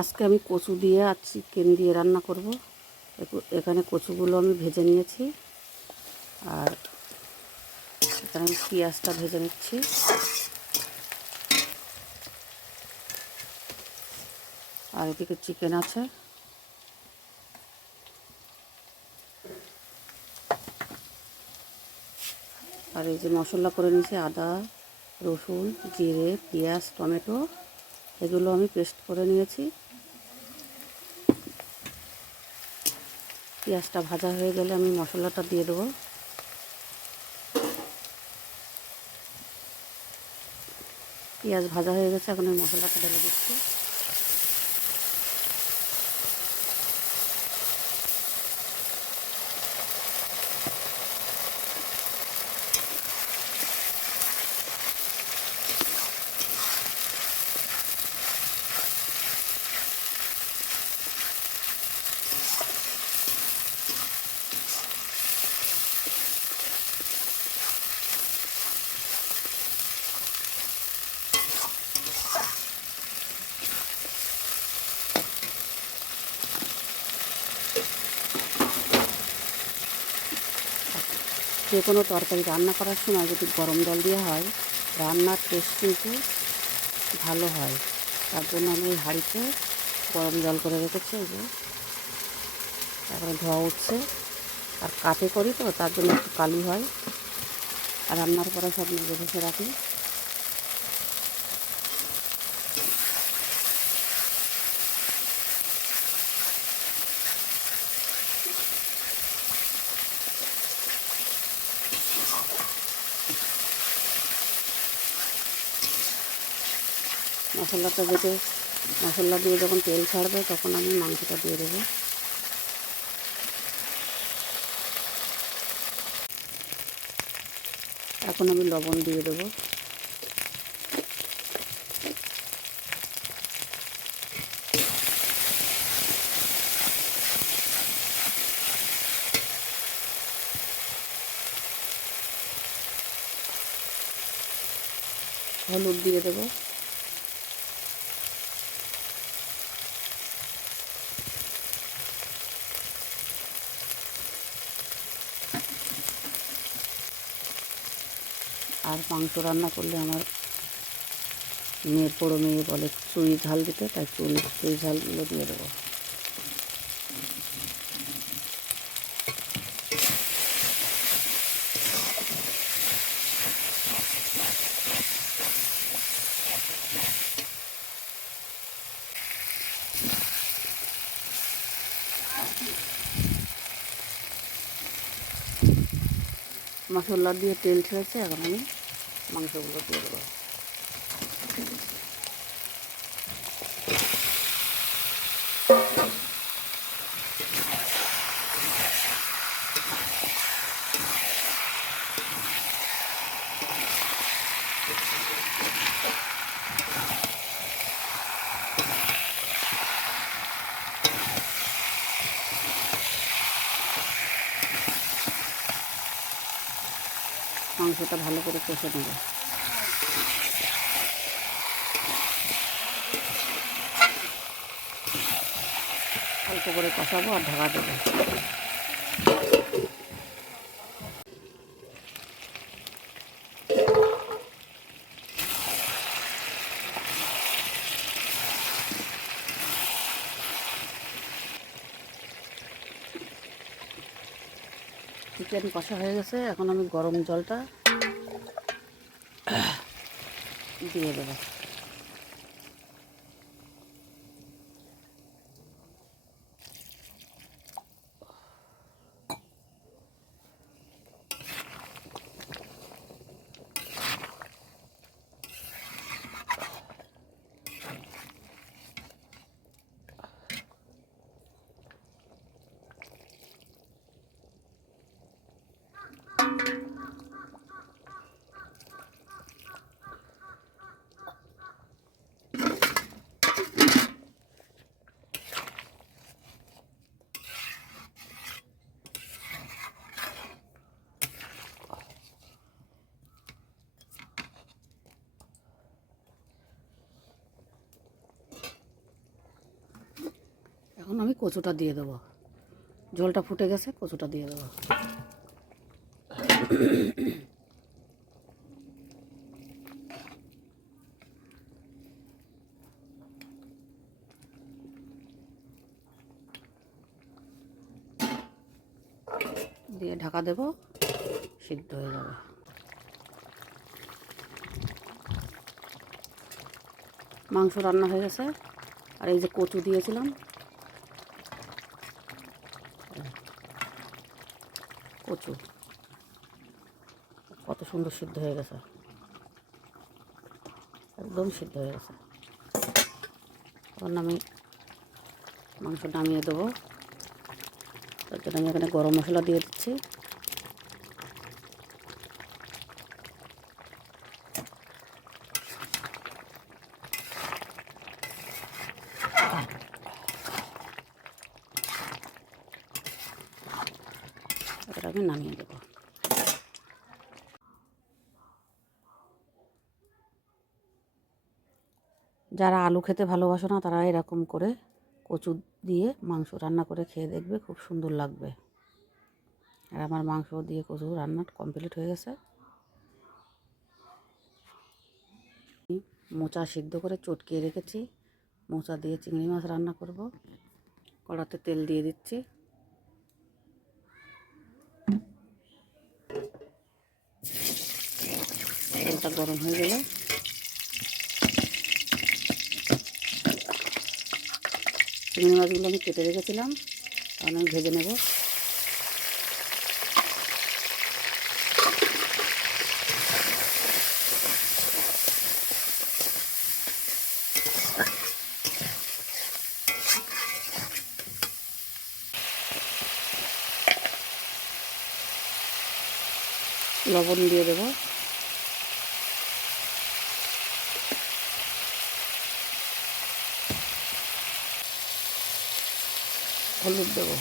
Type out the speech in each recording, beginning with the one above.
আজকে আমি কচু দিয়ে আর চিকেন দিয়ে রান্না করব। এখানে কচুগুলো আমি ভেজে নিয়েছি, আর এখানে আমি পেঁয়াজটা ভেজে নিচ্ছি। আর এদিকে চিকেন আছে। আর এই যে মশলা করে নিয়েছি, আদা, রসুন, জিরে, পেঁয়াজ, টমেটো, এগুলো আমি পেস্ট করে নিয়েছি। পেঁয়াজটা ভাজা হয়ে গেলে আমি মশলাটা দিয়ে দেবো। পেঁয়াজ ভাজা হয়ে গেছে, এখন আমি মশলাটা ঢেলে দিচ্ছি। যে কোনো তরকারি রান্না করার সময় যদি গরম জল দেওয়া হয়, রান্নার টেস্ট কিন্তু ভালো হয়। তার জন্য আমি এই হাঁড়িতে গরম জল করে রেখেছি। এই যে তারপরে ধোয়া উঠছে, আর কাঠে করি তো তার জন্য একটু কালি হয়। আর রান্নার পরে সব মেজে ভেসে রাখি। মশলা দিয়ে যখন তেল ছাড়বে তখন আমি মাংসটা দিয়ে দেবো। এখন আমি লবণ দিয়ে দেবো। হলুদ দিয়ে দেবো। আর মাংস রান্না করলে আমার বড়ো মেয়ে বলে চুই ঝাল দিতে, তাই চুই ঝালগুলো দিয়ে দেবো। মশলা দিয়ে তেল ছেড়েছে, এখন আমি মাংসগুলো দিয়ে দেবো। মাংসটা ভালো করে কষে নেব। অল্প করে কষাবো আর ঢাকা দেবো। চিকেন কষা হয়ে গেছে, এখন আমি গরম জলটা দিয়ে দেবো। এখন আমি কচুটা দিয়ে দেবো। ঝোলটা ফুটে গেছে, কচুটা দিয়ে দেবো। দিয়ে ঢাকা দেব, সিদ্ধ হয়ে যাবে। মাংস রান্না হয়ে গেছে। আর এই যে কচু দিয়েছিলাম, কচু কত সুন্দর সিদ্ধ হয়ে গেছে, একদম সিদ্ধ হয়ে গেছে। এখন আমি মাংস নামিয়ে দেবো। তার জন্য আমি এখানে গরম মশলা দিয়ে দিচ্ছি। এবার আমি নামিয়ে দেবো। যারা আলু খেতে ভালোবাসো না, তারা এরকম করে কচু দিয়ে মাংস রান্না করে খেয়ে দেখবে, খুব সুন্দর লাগবে। আর আমার মাংস দিয়ে কচু রান্না কমপ্লিট হয়ে গেছে। মোচা সিদ্ধ করে চটকিয়ে রেখেছি, মোচা দিয়ে চিংড়ি মাছ রান্না করব। কড়াতে তেল দিয়ে দিচ্ছি। তেলটা গরম হয়ে গেলে চিংড়ি মাছগুলো আমি কেটে রেখেছিলাম, কারণ আমি ভেজে নেব। লবণ দিয়ে দেবো। হলুদ দেবো।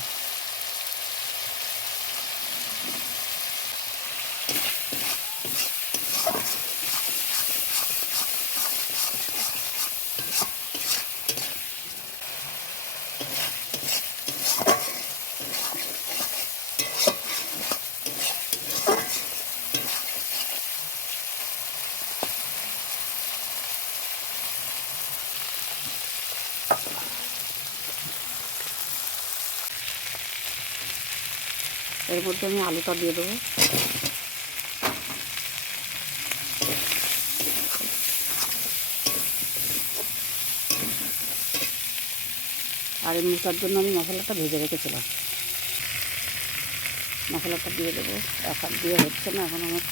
এর মধ্যে আমি আলুটা দিয়ে দেবো। আর এই মোচার জন্য আমি মশলাটা ভেজে রেখেছিলাম, মশলাটা দিয়ে দেবো। এক হাত দিয়ে হচ্ছে না এখন আমার।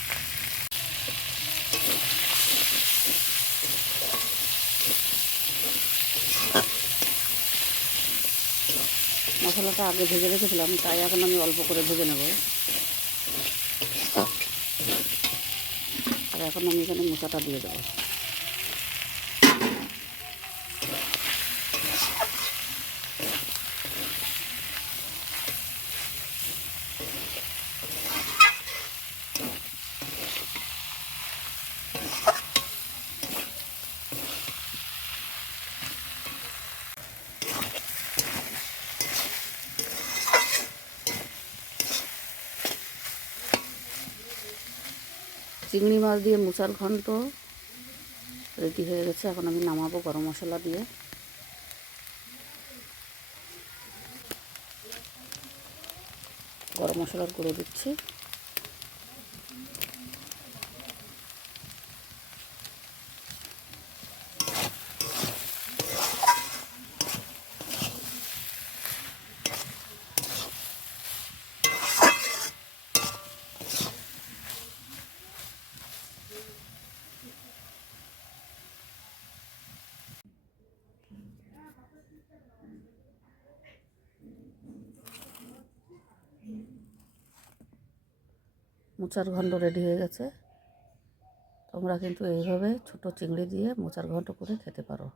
মশলাটা আগে ভেজে রেখেছিলাম, তাই এখন আমি অল্প করে ভেজে নেব। আর এখন আমি এখানে মোচাটা দিয়ে দেবো। চিংড়ি মাছ দিয়ে মোচার ঘন্ট রেডি হয়ে গেছে। এখন আমি নামাবো গরম মশলা দিয়ে। গরম মশলার গুঁড়ো দিচ্ছি। মোচার ঘন্ট রেডি হয়ে গেছে। তোমরা কিন্তু এইভাবে ছোট চিংড়ি দিয়ে মোচার ঘন্ট করে খেতে পারো।